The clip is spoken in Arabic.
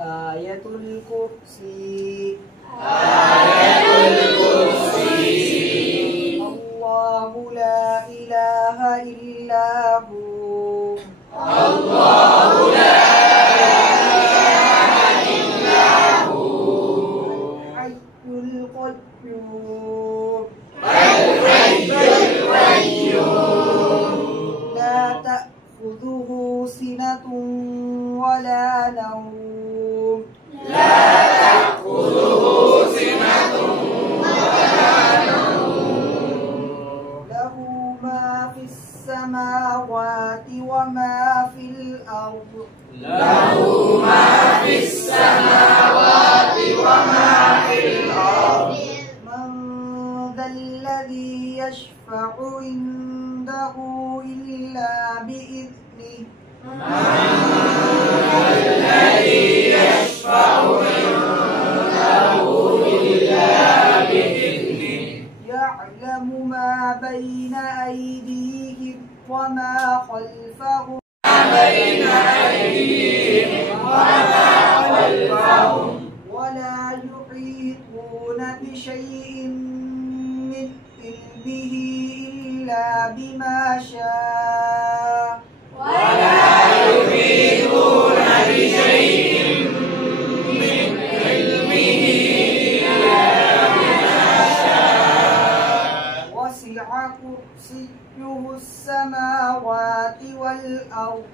آية الكرسي الله لا إله إلا هو الحي القيوم لا تأخذه سنة ولا نوم له ما في السماوات وما في الأرض من ذا الذي يشفع عنده إلا بإذنه يعلم ما بين أيديهم وما خلفهم ولا يحيطون بشيء من علمه إلا بما شاء وسع كرسيه السماوات والأرض